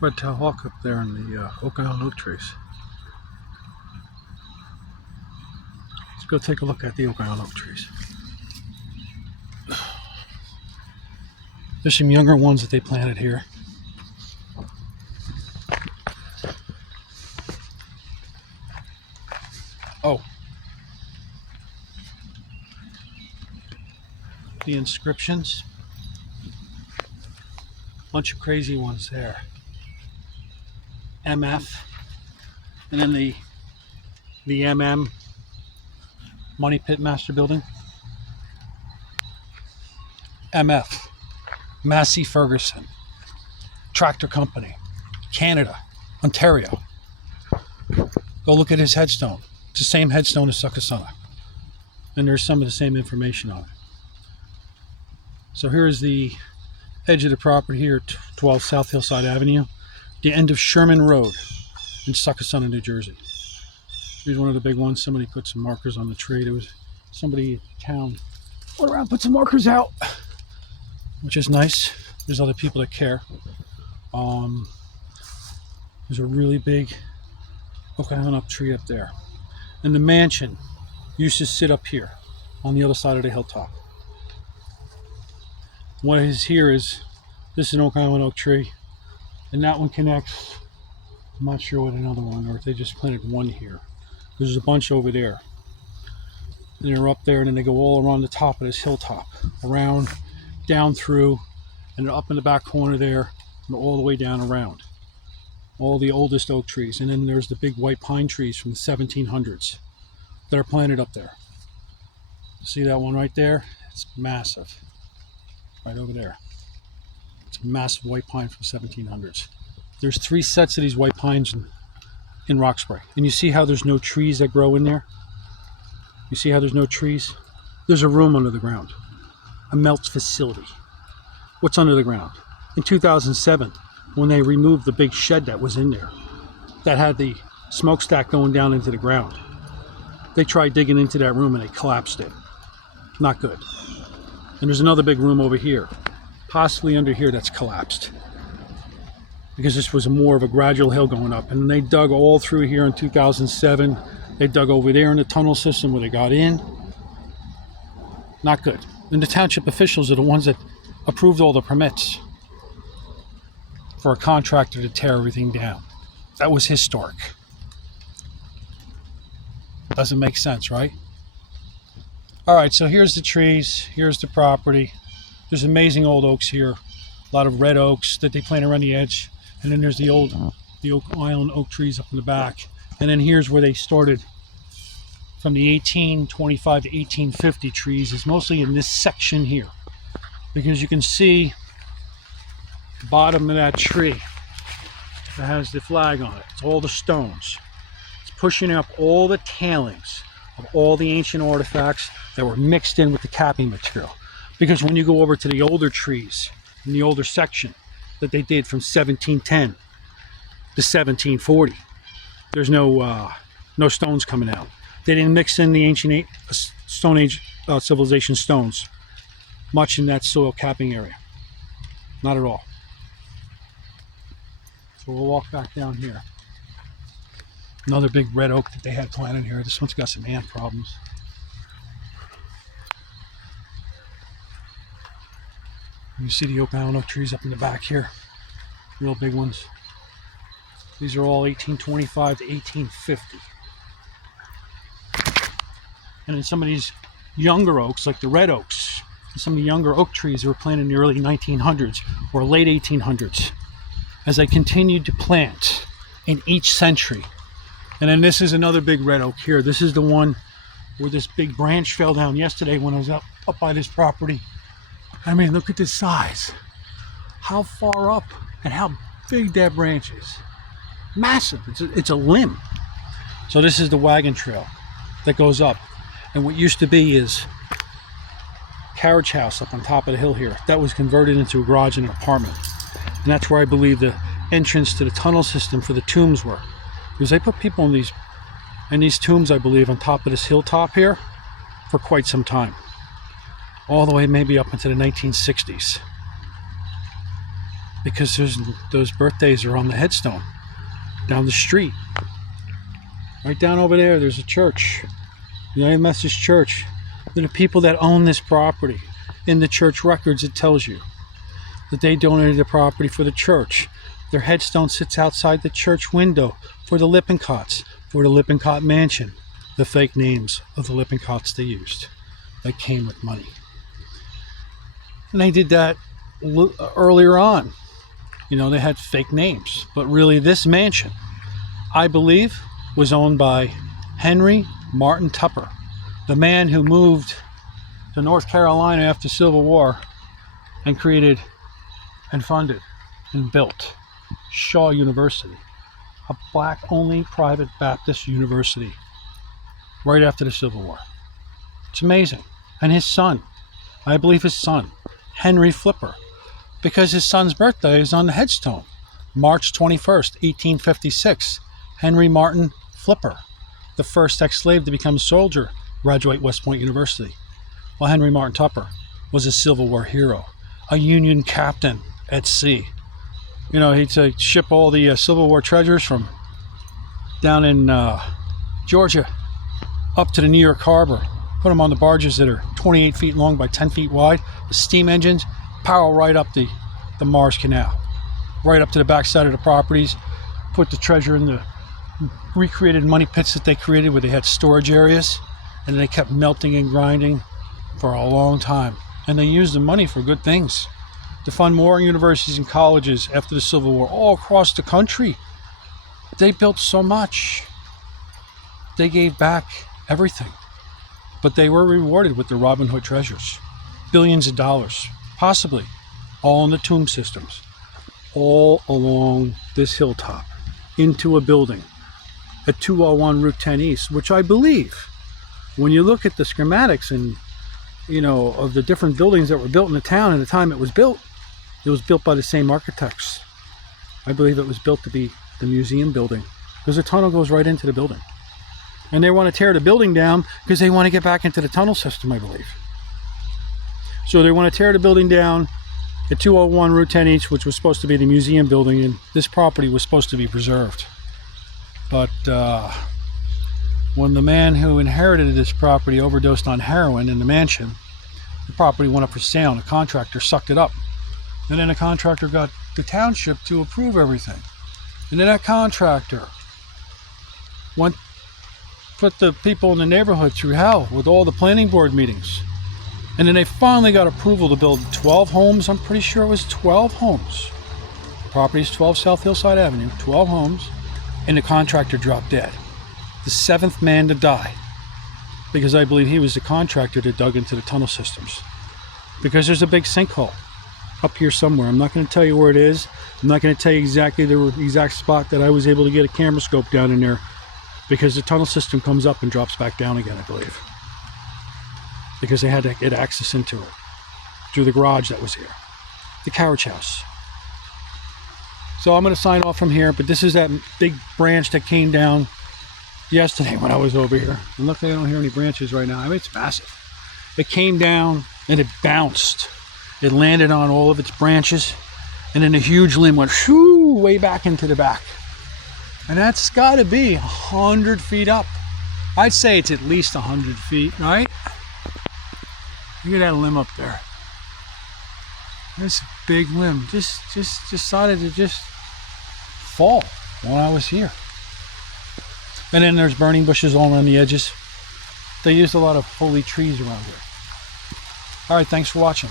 red-tailed hawk up there in the Oak Island oak trees. Let's go take a look at the Oak Island oak trees. There's some younger ones that they planted here. Oh, the inscriptions. Bunch of crazy ones there. MF, and then the MM, Money Pit Master Building. MF, Massey Ferguson, Tractor Company, Canada, Ontario. Go look at his headstone. It's the same headstone as Succasunna. And there's some of the same information on it. So here is the edge of the property here, 12 South Hillside Avenue, the end of Sherman Road in Succasunna, New Jersey. Here's one of the big ones. Somebody put some markers on the tree. There was somebody in town went around, put some markers out, which is nice. There's other people that care. There's a really big Oak Island oak tree up there. And the mansion used to sit up here on the other side of the hilltop. What is here is, this is an Oak Island oak tree, and that one connects, I'm not sure what another one, or if they just planted one here. There's a bunch over there. And they're up there, and then they go all around the top of this hilltop, around, down through, and up in the back corner there, and all the way down around. All the oldest oak trees. And then there's the big white pine trees from the 1700s that are planted up there. See that one right there? It's massive. Right over there. It's a massive white pine from 1700s. There's 3 sets of these white pines in Roxbury. And you see how there's no trees that grow in there? You see how there's no trees? There's a room under the ground. A melt facility. What's under the ground? In 2007, when they removed the big shed that was in there, that had the smokestack going down into the ground, they tried digging into that room and they collapsed it. Not good. And there's another big room over here, possibly under here, that's collapsed. Because this was more of a gradual hill going up. And they dug all through here in 2007. They dug over there in the tunnel system where they got in. Not good. And the township officials are the ones that approved all the permits for a contractor to tear everything down. That was historic. Doesn't make sense, right? All right, so here's the trees, here's the property. There's amazing old oaks here, a lot of red oaks that they plant around the edge, and then there's the Oak Island oak trees up in the back. And then here's where they started from the 1825 to 1850 trees, is mostly in this section here, because you can see the bottom of that tree that has the flag on it. It's all the stones. It's pushing up all the tailings of all the ancient artifacts that were mixed in with the capping material. Because when you go over to the older trees in the older section that they did from 1710 to 1740, there's no stones coming out. They didn't mix in the ancient Stone Age civilization stones much in that soil capping area. Not at all. So we'll walk back down here. Another big red oak that they had planted here. This one's got some ant problems. You see the Oak Island oak trees up in the back here. Real big ones. These are all 1825 to 1850. And then some of these younger oaks, like the red oaks, some of the younger oak trees that were planted in the early 1900s or late 1800s, as they continued to plant in each century. And then this is another big red oak here. This is the one where this big branch fell down yesterday when I was up by this property. I mean, look at this size. How far up and how big that branch is. Massive. It's a limb. So this is the wagon trail that goes up. And what used to be is carriage house up on top of the hill here. That was converted into a garage and an apartment. And that's where I believe the entrance to the tunnel system for the tombs were. Because they put people in these tombs, I believe, on top of this hilltop here for quite some time. All the way maybe up into the 1960s. because those birthdays are on the headstone down the street. Right down over there, there's a church, United Methodist Church. They're the people that own this property. In the church records, it tells you that they donated the property for the church. Their headstone sits outside the church window for the Lippincotts, for the Lippincott Mansion, the fake names of the Lippincotts they used that came with money. And they did that earlier on. You know, they had fake names, but really this mansion, I believe, was owned by Henry Martin Tupper, the man who moved to North Carolina after the Civil War and created and funded and built Shaw University, a black-only private Baptist university right after the Civil War. It's amazing. And his son, I believe his son, Henry Flipper, because his son's birthday is on the headstone, March 21st, 1856. Henry Martin Flipper, the first ex-slave to become a soldier, graduate West Point University. Well, Henry Martin Tupper was a Civil War hero, a Union captain at sea. You know, he'd ship all the Civil War treasures from down in Georgia up to the New York Harbor, put them on the barges that are 28 feet long by 10 feet wide, with steam engines, power right up the Mars Canal, right up to the backside of the properties, put the treasure in the recreated money pits that they created where they had storage areas, and they kept melting and grinding for a long time. And they used the money for good things, to fund more universities and colleges after the Civil War all across the country. They built so much. They gave back everything. But they were rewarded with the Robin Hood treasures. Billions of dollars, possibly, all in the tomb systems, all along this hilltop, into a building at 201 Route 10 East, which I believe, when you look at the schematics and, you know, of the different buildings that were built in the town at the time it was built by the same architects. I believe it was built to be the museum building, because the tunnel goes right into the building. And they want to tear the building down because they want to get back into the tunnel system, I believe. So they want to tear the building down at 201 Route 10 East, which was supposed to be the museum building, and this property was supposed to be preserved. But when the man who inherited this property overdosed on heroin in the mansion, the property went up for sale, and the contractor sucked it up. And then the contractor got the township to approve everything. And then that contractor put the people in the neighborhood through hell with all the planning board meetings. And then they finally got approval to build 12 homes. I'm pretty sure it was 12 homes. The property's 12 South Hillside Avenue, 12 homes, and the contractor dropped dead. The seventh man to die, because I believe he was the contractor that dug into the tunnel systems. Because there's a big sinkhole up here somewhere. I'm not going to tell you where it is. I'm not going to tell you exactly the exact spot that I was able to get a camera scope down in there, because the tunnel system comes up and drops back down again, I believe. Because they had to get access into it through the garage that was here, the carriage house. So I'm going to sign off from here, but this is that big branch that came down yesterday when I was over here. And luckily I don't hear any branches right now. I mean, it's massive. It came down and it bounced. It landed on all of its branches, and then a huge limb went shoo way back into the back. And that's got to be 100 feet up. I'd say it's at least 100 feet, right? Look at that limb up there. This big limb just decided to just fall while I was here. And then there's burning bushes all around the edges. They used a lot of holy trees around here. All right, thanks for watching.